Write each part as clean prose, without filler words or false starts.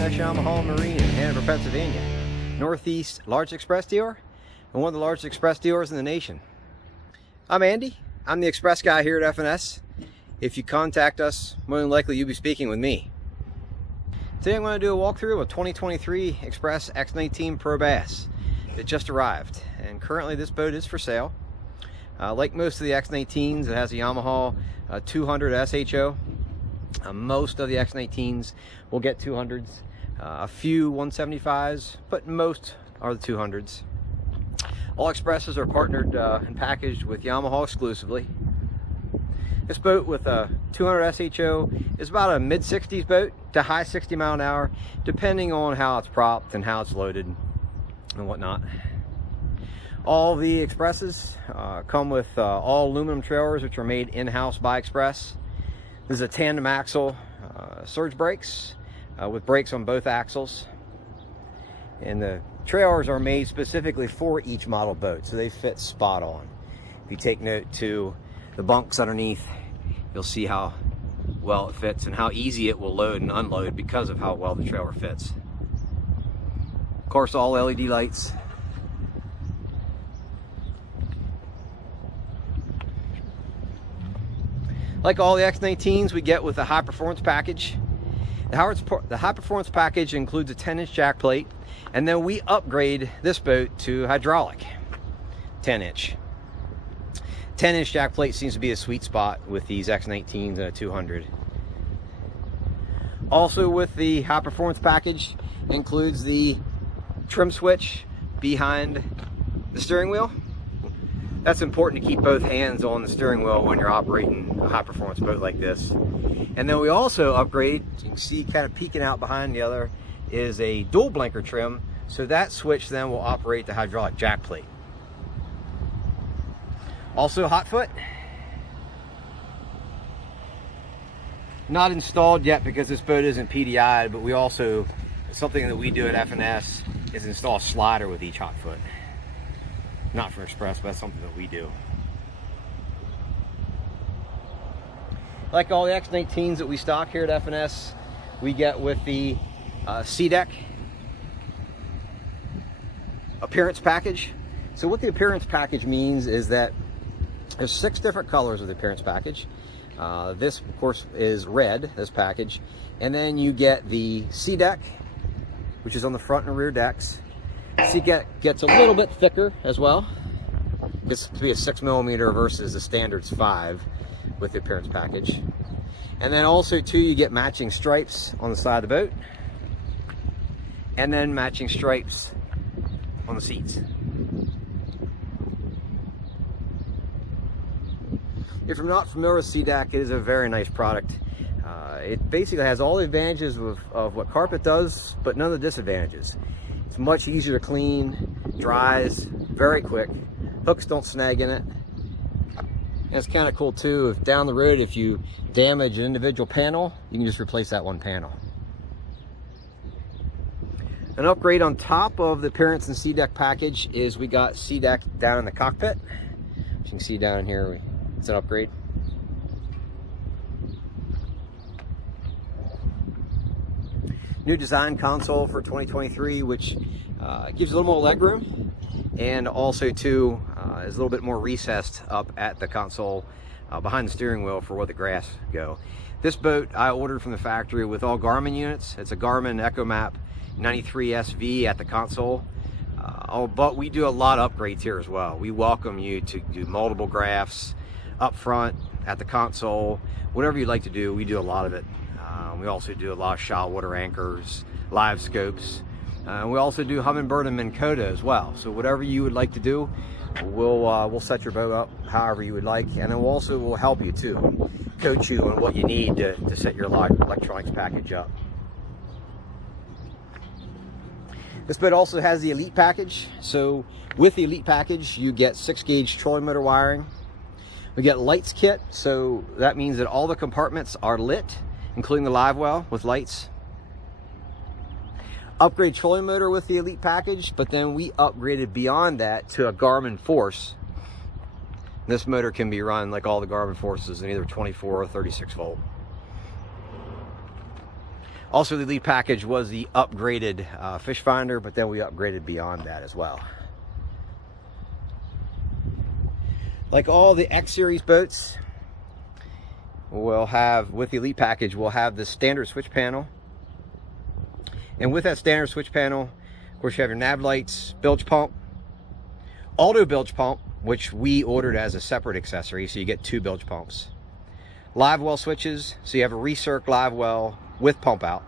S Yamaha and Marine in Hanover, Pennsylvania. Northeast large Xpress dealer and one of the largest Xpress dealers in the nation. I'm Andy. I'm the Xpress guy here at F&S. If you contact us, more than likely you'll be speaking with me. Today I'm going to do a walkthrough of a 2023 Xpress X19 Pro Bass. It just arrived, and currently this boat is for sale. Like most of the X19s, it has a Yamaha 200 SHO. Most of the X19s will get 200s, a few 175s, but most are the 200s. All Xpresses are partnered and packaged with Yamaha exclusively. This boat with a 200 SHO is about a mid-60s boat to high 60 mile an hour, depending on how it's propped and how it's loaded and whatnot. All the Xpresses come with all aluminum trailers, which are made in-house by Xpress. This is a tandem axle surge brakes with brakes on both axles. And the trailers are made specifically for each model boat, so they fit spot on. If you take note to the bunks underneath, you'll see how well it fits and how easy it will load and unload because of how well the trailer fits. Of course, all LED lights. Like all the X19s, we get with the high performance package. The high performance package includes a 10-inch jack plate, and then we upgrade this boat to hydraulic 10-inch. 10-inch jack plate seems to be a sweet spot with these X19s and a 200. Also with the high performance package includes the trim switch behind the steering wheel. That's important to keep both hands on the steering wheel when you're operating a high performance boat like this. And then we also upgrade, you can see kind of peeking out behind the other, is a dual blinker trim. So that switch then will operate the hydraulic jack plate. Also hot foot. Not installed yet because this boat isn't PDI'd, but we also, something that we do at F&S is install a slider with each hot foot. Not for Xpress, but that's something that we do. Like all the X19s that we stock here at F&S, we get with the C-Deck appearance package. So what the appearance package means is that there's 6 different colors of the appearance package. This, of course, is red, this package. And then you get the C-Deck, which is on the front and rear decks. C-Deck gets a little bit thicker as well. This to be a 6mm versus the standard's 5 with the appearance package. And then also too, you get matching stripes on the side of the boat, and then matching stripes on the seats. If you're not familiar with C-Deck, it is a very nice product. It basically has all the advantages of what carpet does, but none of the disadvantages. It's much easier to clean, dries very quick, hooks don't snag in it. And it's kind of cool too, if down the road, if you damage an individual panel, you can just replace that one panel. An upgrade on top of the appearance and C-Deck package is we got C-Deck down in the cockpit. As you can see down here, it's an upgrade. New design console for 2023, which gives a little more legroom, and also too is a little bit more recessed up at the console behind the steering wheel for where the grass go. This boat I ordered from the factory with all Garmin units. It's a Garmin EchoMap 93 SV at the console. But we do a lot of upgrades here as well. We welcome you to do multiple graphs up front at the console. Whatever you'd like to do, we do a lot of it. We also do a lot of shallow water anchors, live scopes. We also do Humminbird and Minn Kota as well. So whatever you would like to do, we'll set your boat up however you would like, and then we'll help you too, coach you on what you need to set your electronics package up. This boat also has the Elite package. So with the Elite package, you get 6-gauge trolling motor wiring. We get lights kit, so that means that all the compartments are lit, including the live well with lights. Upgrade trolling motor with the Elite package, but then we upgraded beyond that to a Garmin Force. This motor can be run like all the Garmin Forces in either 24 or 36 volt. Also, the lead package was the upgraded fish finder, but then we upgraded beyond that as well. Like all the X series boats, we'll have, with the Elite package, we'll have the standard switch panel. And with that standard switch panel, of course, you have your nav lights, bilge pump, auto bilge pump, which we ordered as a separate accessory, so you get 2 bilge pumps. Live well switches, so you have a recirc live well with pump out.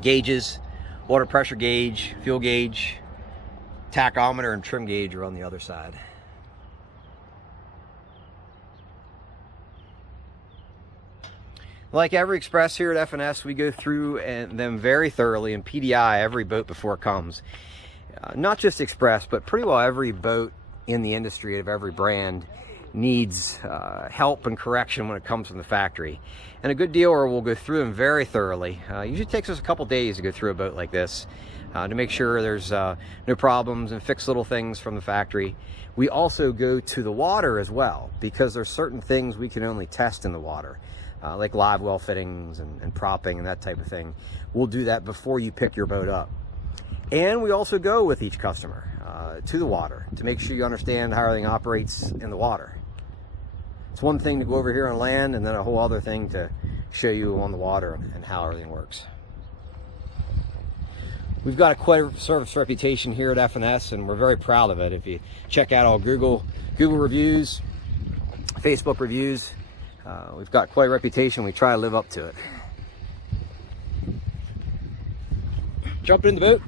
Gauges, water pressure gauge, fuel gauge, tachometer, and trim gauge are on the other side. Like every Xpress here at F&S, we go through them very thoroughly and PDI every boat before it comes. Not just Xpress, but pretty well every boat in the industry of every brand needs help and correction when it comes from the factory. And a good dealer will go through them very thoroughly. Usually takes us a couple days to go through a boat like this to make sure there's no problems and fix little things from the factory. We also go to the water as well, because there's certain things we can only test in the water. Like live well fittings and propping and that type of thing. We'll do that before you pick your boat up. And we also go with each customer to the water to make sure you understand how everything operates in the water. It's one thing to go over here on land, and then a whole other thing to show you on the water and how everything works. We've got quite a service reputation here at F&S, and we're very proud of it. If you check out all Google reviews, Facebook reviews, we've got quite a reputation. We try to live up to it. Jumping in the boat.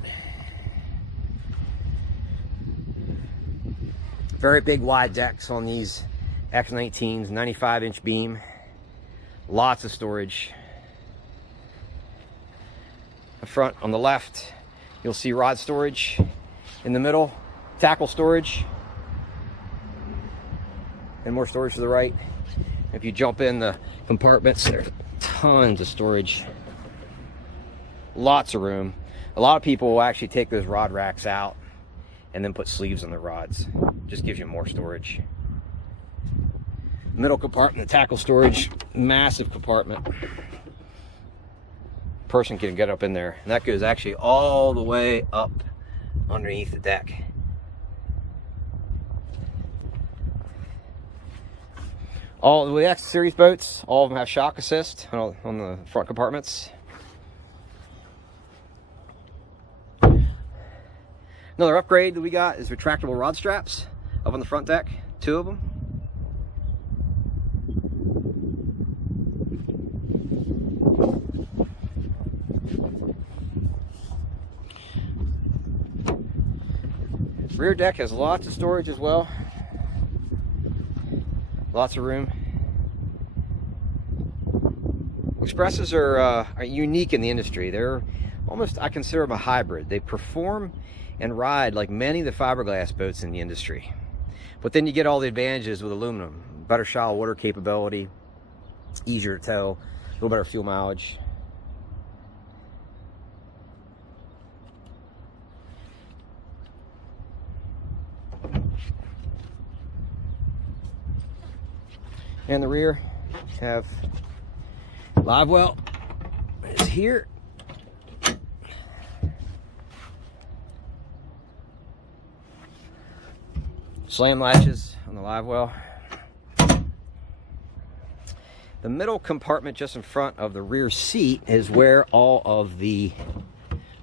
Very big wide decks on these X19s, 95-inch beam. Lots of storage. Up front on the left, you'll see rod storage. In the middle, tackle storage. And more storage to the right. If you jump in the compartments, there's tons of storage. Lots of room. A lot of people will actually take those rod racks out and then put sleeves on the rods. Just gives you more storage. Middle compartment, the tackle storage, massive compartment. Person can get up in there, and that goes actually all the way up underneath the deck. All the X series boats, all of them have shock assist on the front compartments. Another upgrade that we got is retractable rod straps up on the front deck, 2 of them. Rear deck has lots of storage as well. Lots of room. Xpresses are unique in the industry. They're almost, I consider them a hybrid. They perform and ride like many of the fiberglass boats in the industry. But then you get all the advantages with aluminum. Better shallow water capability, easier to tow, a little better fuel mileage. And the rear have live well is here. Slam latches on the live well. The middle compartment just in front of the rear seat is where all of the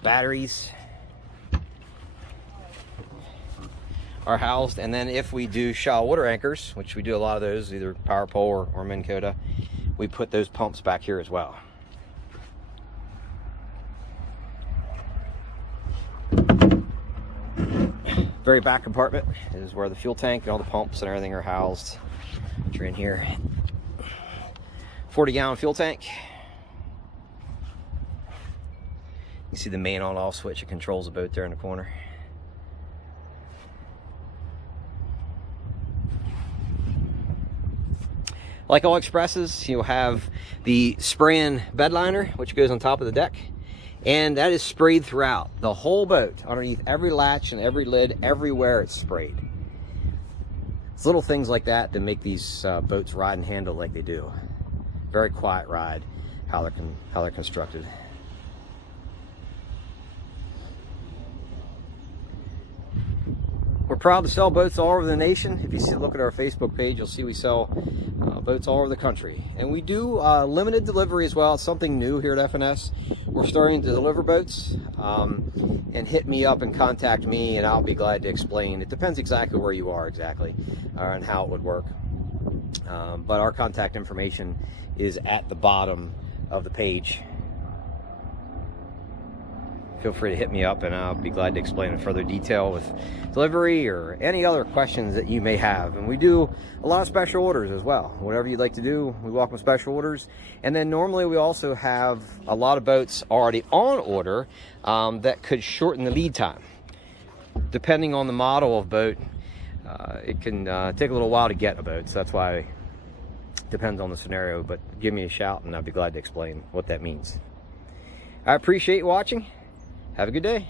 batteries are housed, and then if we do shallow water anchors, which we do a lot of those, either power pole or Minn Kota, we put those pumps back here as well. Very back compartment is where the fuel tank and all the pumps and everything are housed. Which are in here. 40-gallon fuel tank. You see the main on-off switch that controls the boat there in the corner. Like all Xpresses, you'll have the spray-in bed liner, which goes on top of the deck. And that is sprayed throughout the whole boat, underneath every latch and every lid, everywhere it's sprayed. It's little things like that that make these boats ride and handle like they do. Very quiet ride. how they're constructed. We're proud to sell boats all over the nation. If you look at our Facebook page, you'll see we sell boats all over the country. And we do limited delivery as well. It's something new here at F&S. We're starting to deliver boats. And hit me up and contact me, and I'll be glad to explain. It depends exactly where you are and how it would work. But our contact information is at the bottom of the page. Feel free to hit me up, and I'll be glad to explain in further detail with delivery or any other questions that you may have. And we do a lot of special orders as well. Whatever you'd like to do, we welcome special orders. And then normally we also have a lot of boats already on order that could shorten the lead time. Depending on the model of boat, it can take a little while to get a boat. So that's why it depends on the scenario. But give me a shout, and I'll be glad to explain what that means. I appreciate you watching. Have a good day.